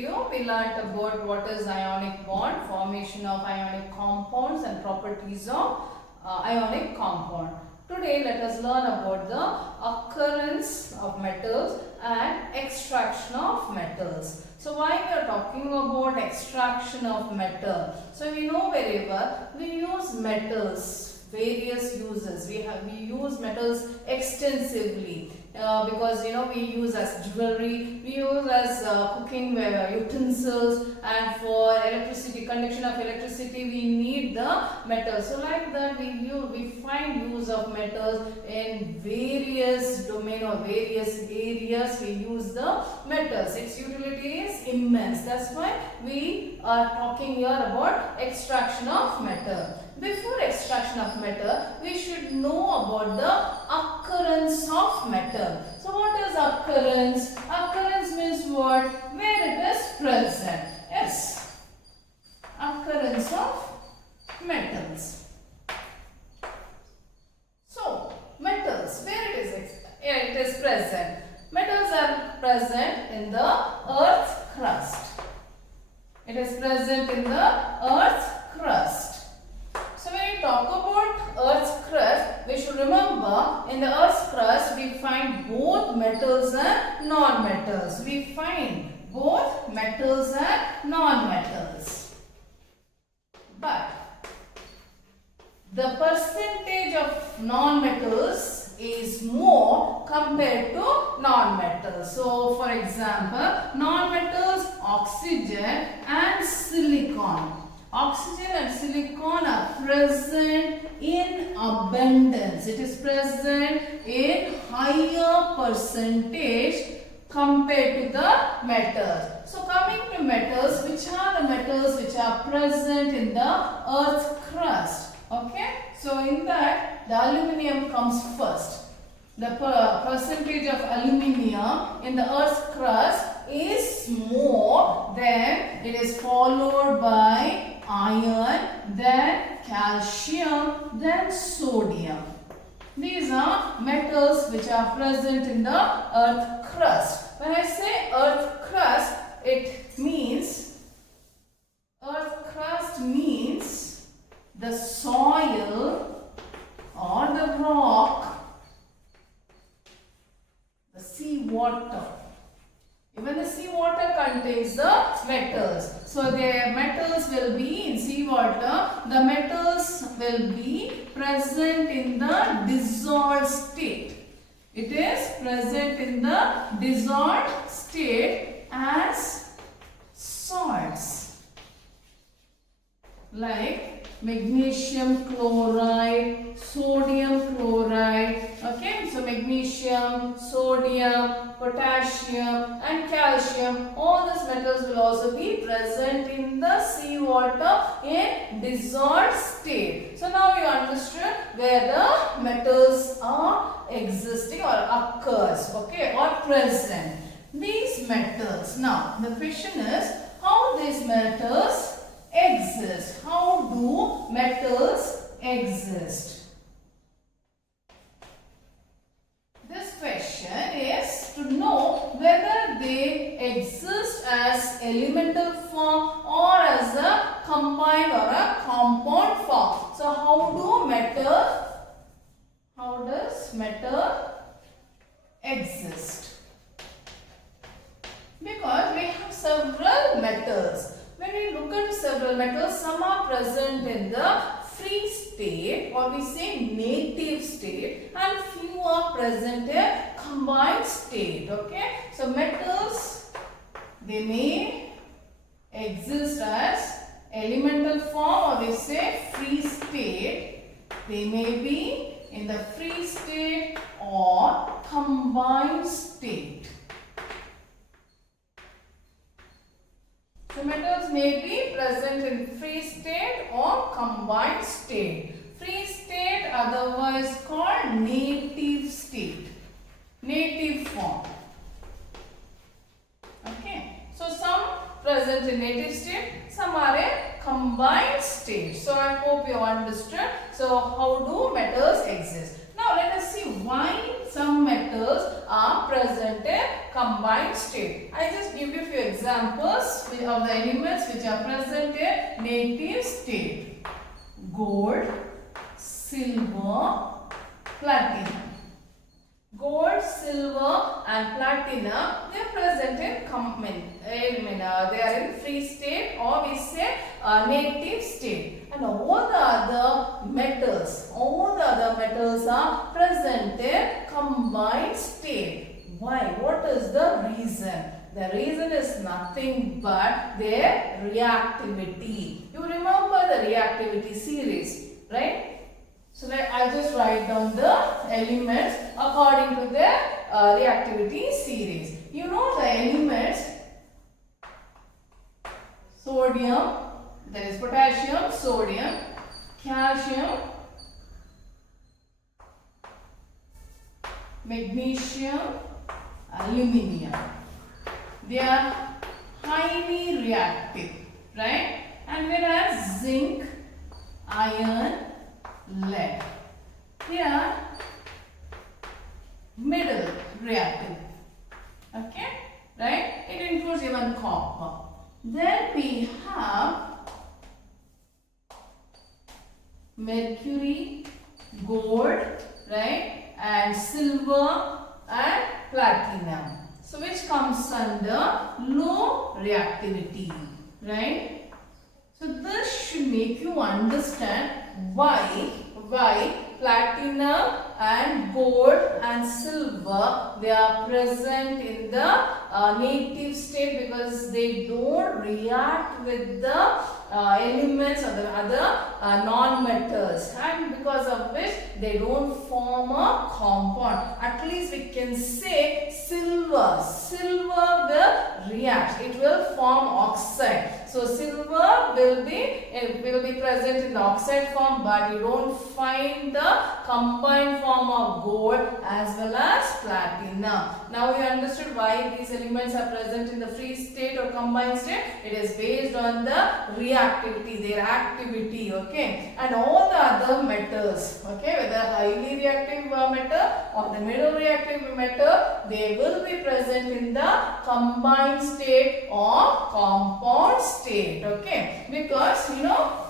video, we learnt about what is ionic bond, formation of ionic compounds and properties of ionic compound. Today let us learn about the occurrence of metals and extraction of metals. So why we are talking about extraction of metal? So we know very well we use metals, various uses. We use metals extensively. Because we use as jewelry, we use as cooking utensils, and for electricity, conduction of electricity, we need the metals. So like that we find use of metals in various domain or various areas. We use the metals. Its utility is immense. That's why we are talking here about extraction of metal. Before extraction of metal, we should know about the occurrence of metal. So what is occurrence? Occurrence means what? Where it is present. Yes. Occurrence of metals. So metals, where it is present. Metals are present in the earth's crust. It is present in the earth's crust. So when we talk about earth's crust, we should remember in the earth's crust we find both metals and non-metals. We find both metals and non-metals. But the percentage of non-metals is more compared to non-metals. So for example, non-metals, oxygen and silicon. Oxygen and silicon are present in abundance. It is present in higher percentage compared to the metals. So coming to metals, which are the metals which are present in the earth's crust? Okay, so in that the aluminium comes first. The percentage of aluminium in the earth's crust is more, then it is followed by iron, then calcium, then sodium. These are metals which are present in the earth crust. When I say earth crust, it means, earth crust means the soil or the rock, the sea water. Even the sea water contains the metals. So the metals will be in sea water. The metals will be present in the dissolved state. It is present in the dissolved state as salts like magnesium chloride, sodium chloride. Okay, so magnesium, sodium, potassium and calcium, all these metals will also be present in the seawater in dissolved state. So now you understood where the metals are existing or occurs, okay, or present. These metals, now the question is how these metals exist. How do metals exist? This question is to know whether they exist as elemental form or as a combined or a compound form. So how does metal exist? Because we have several metals. When we look at several metals, some are present in the free state or we say native state, and few are present in combined state. Okay, so metals, they may exist as elemental form or we say free state. They may be in the free state or combined state. So metals may be present in free state or combined state. Free state, otherwise called native state, native form. Okay, so some present in native state, some are in combined state. So I hope you understood. So how do metals exist? Now let us see why some metals are present in combined state. I just give you a few examples of the elements which are present in native state. Gold, silver, platinum. Gold, silver and platinum, they are present in they are in free state, or we say native state. And all the other metals are present in combined state. Why? What is the reason? The reason is nothing but their reactivity. You remember the reactivity series, right? So I'll just write down the elements according to their reactivity series. You know the elements: sodium, there is potassium, sodium, calcium, magnesium, aluminium. They are highly reactive, right? And whereas zinc, iron, lead, they are middle reactive. Okay, right? It includes even copper. Then we have mercury, gold, right, and silver and platinum. So which comes under low reactivity, right? So this should make you understand why platinum and gold and silver, they are present in the native state, because they don't react with the elements or the other non-metals, and because of which they don't form a compound. At least we can say silver will react, it will form oxide. So silver will be present in the oxide form, but you don't find the combined form of gold as well as platinum. Now you understood why these elements are present in the free state or combined state. It is based on the reactivity, their activity, okay. And all the other metals, okay, whether highly reactive metal or the middle reactive metal, they will be present in the combined state or compound state, okay. Because you know,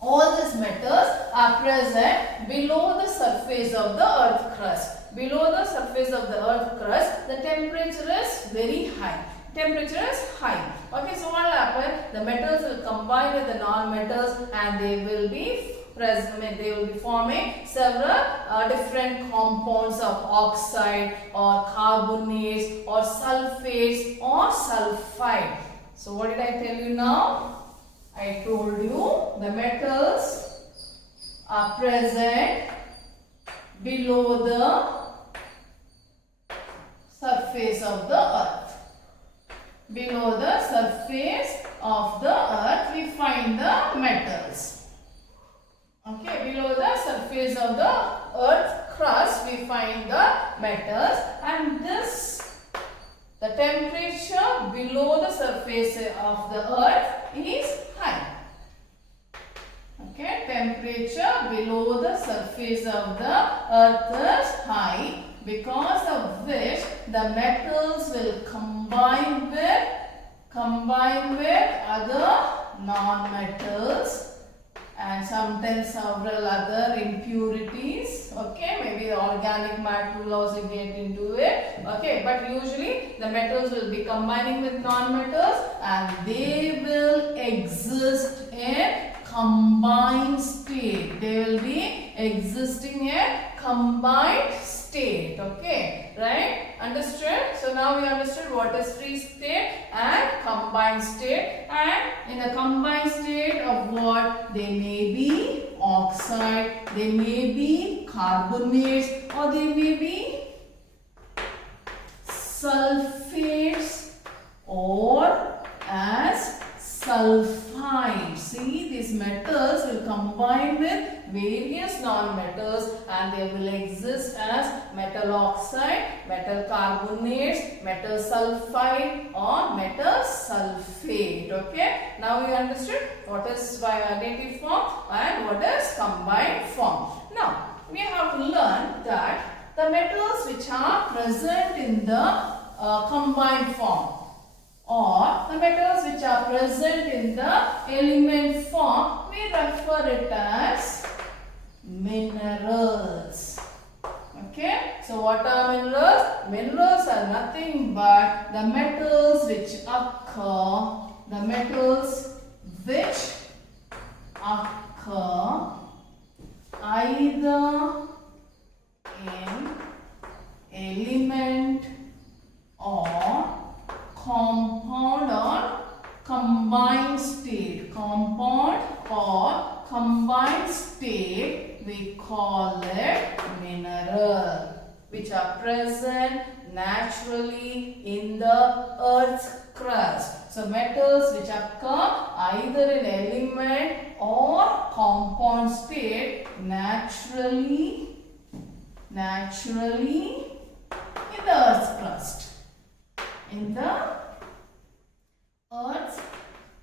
all these metals are present below the surface of the earth crust. Below the surface of the earth crust, the temperature is very high. Temperature is high. Okay, so what will happen? The metals will combine with the non-metals, and they will be present. They will be forming several different compounds of oxide or carbonates or sulfates or sulfide. So what did I tell you now? I told you the metals are present below the surface of the earth. Below the surface of the earth, we find the metals. Okay, below the surface of the earth crust, we find the metals, and the temperature below the surface of the earth is high. Okay, temperature below the surface of the earth is high, because of which the metals will combine with other non-metals and sometimes several other impurities. Okay, maybe the organic matter will also get into it. Okay, but usually the metals will be combining with non-metals, and they will exist in combined state. They will be existing in combined state. Okay, right? Understood? So now we understood what is free state and combined state. And in a combined state of what? They may be oxide, they may be carbonates, or they may be sulfates, or as sulfide. See, these metals will combine with various non-metals, and they will exist as metal oxide, metal carbonates, metal sulfide, or metal sulfate. Okay, now you understood what is native form and what is combined form. Now we have to learn that the metals which are present in the combined form, or the metals which are present in the element form, we refer it as minerals. Okay, so what are minerals? Minerals are nothing but the metals which occur, either in element or compound or combined state. Compound or combined state, we call it mineral, which are present naturally in the earth's crust. So metals which occur either in element or compound state naturally in the earth's crust. In the earth's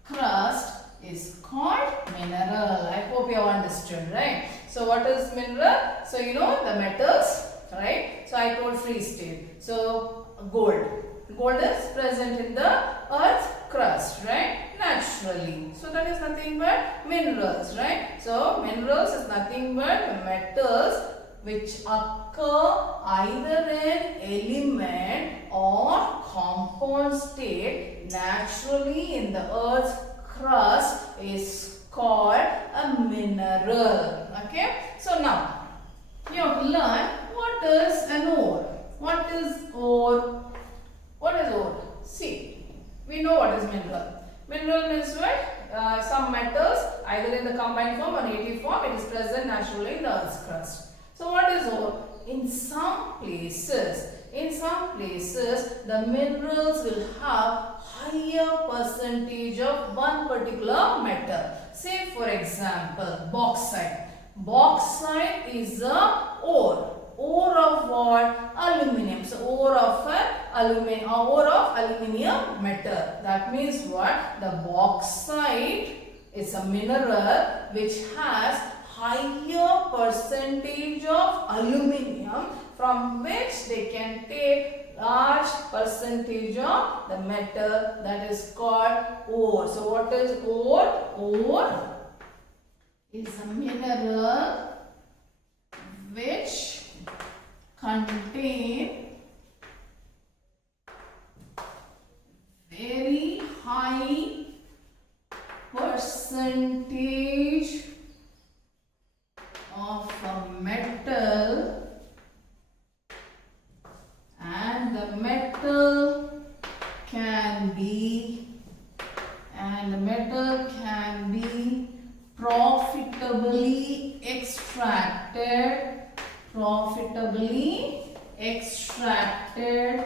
crust is called mineral. I hope you have understood, right? So what is mineral? So you know the metals, right? So I told free state. So gold. Gold is present in the earth's crust, right? Naturally. So that is nothing but minerals, right? So minerals is nothing but metals which occur either in element or compound state naturally in the earth's crust is called a mineral. Okay. So now you have to learn what is an ore. What is ore? What is ore? See, we know what is mineral. Mineral means what? Some metals either in the combined form or native form, it is present naturally in the earth's crust. So what is ore? In some places, the minerals will have higher percentage of one particular metal. Say for example, bauxite. Bauxite is a ore. Ore of what? Aluminium. So ore of aluminium metal. That means what? The bauxite is a mineral which has higher percentage of aluminium, from which they can take large percentage of the metal, that is called ore. So what is ore? Ore is a mineral which contain very high percentage of a metal, and the metal can be profitably extracted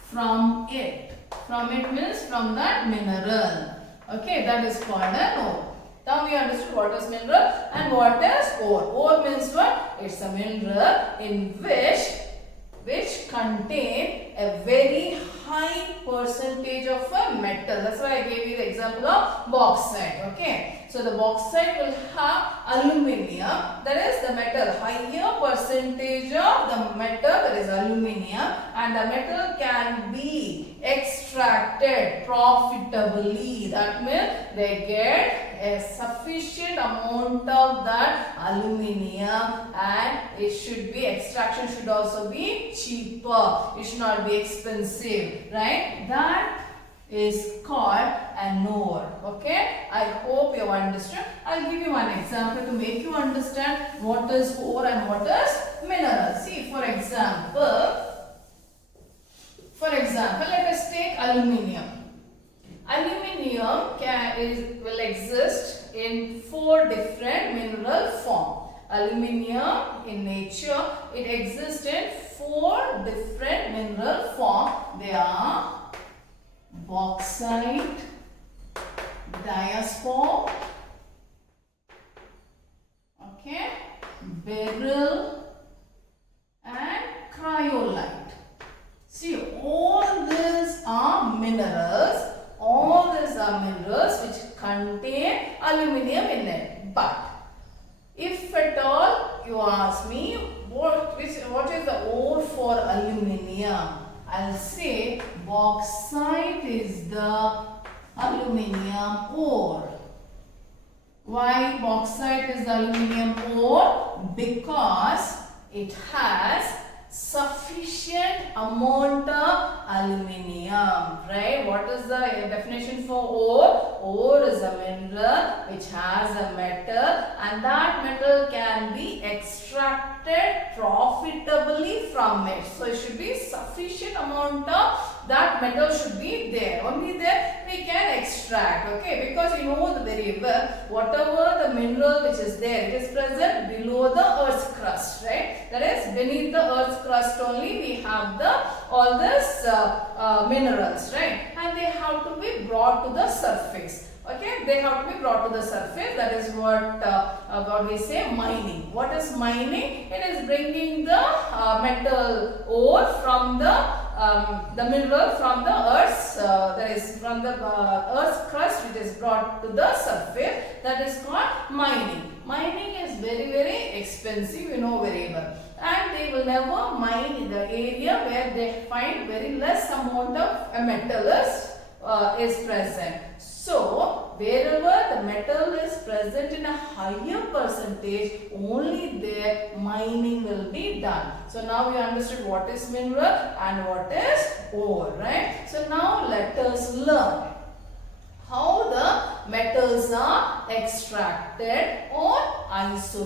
from it. From it means from that mineral. Okay, that is called an ore. Now we understood what is mineral and what is ore. Ore means what? It's a mineral in which contain a very high percentage of a metal. That's why I gave you the example of bauxite. Okay. So the bauxite will have aluminium, that is the metal, higher percentage of the metal, that is aluminium, and the metal can be extracted profitably. That means they get a sufficient amount of that aluminium, and extraction should also be cheaper. It should not be expensive, right? That is called an ore. Okay, I hope you have understood. I'll give you one example to make you understand what is ore and what is mineral. See, for example, let us take aluminium. Aluminium will exist in 4 different mineral forms. Aluminium in nature, it exists in 4 different mineral forms. They are bauxite, diaspore, okay, beryl, and cryolite. See, all these are minerals. All these are minerals which contain aluminium in it. But if at all you ask me what is the bauxite is the aluminium ore. Why bauxite is the aluminium ore? Because it has sufficient amount of aluminium, right? What is the definition for ore? Ore is a mineral which has a metal, and that metal can be extracted profitably from it. So it should be sufficient amount of that metal should be there. Only there we can extract, okay? Because you know very well, whatever the mineral which is there, it is present below the earth's crust, right? That is, beneath the earth's crust only we have all this minerals, right? And they have to be brought to the surface. Okay, they have to be brought to the surface. That is what we say mining. What is mining? It is bringing the metal ore from the mineral from the earth's that is from the earth's crust, which is brought to the surface. That is called mining. Mining is very expensive, you know very well. And they will never mine in the area where they find very less amount of metal is present. So, wherever the metal is present in a higher percentage, only there mining will be done. So, now we understood what is mineral and what is ore, right? So, now let us learn how the metals are extracted or isolated.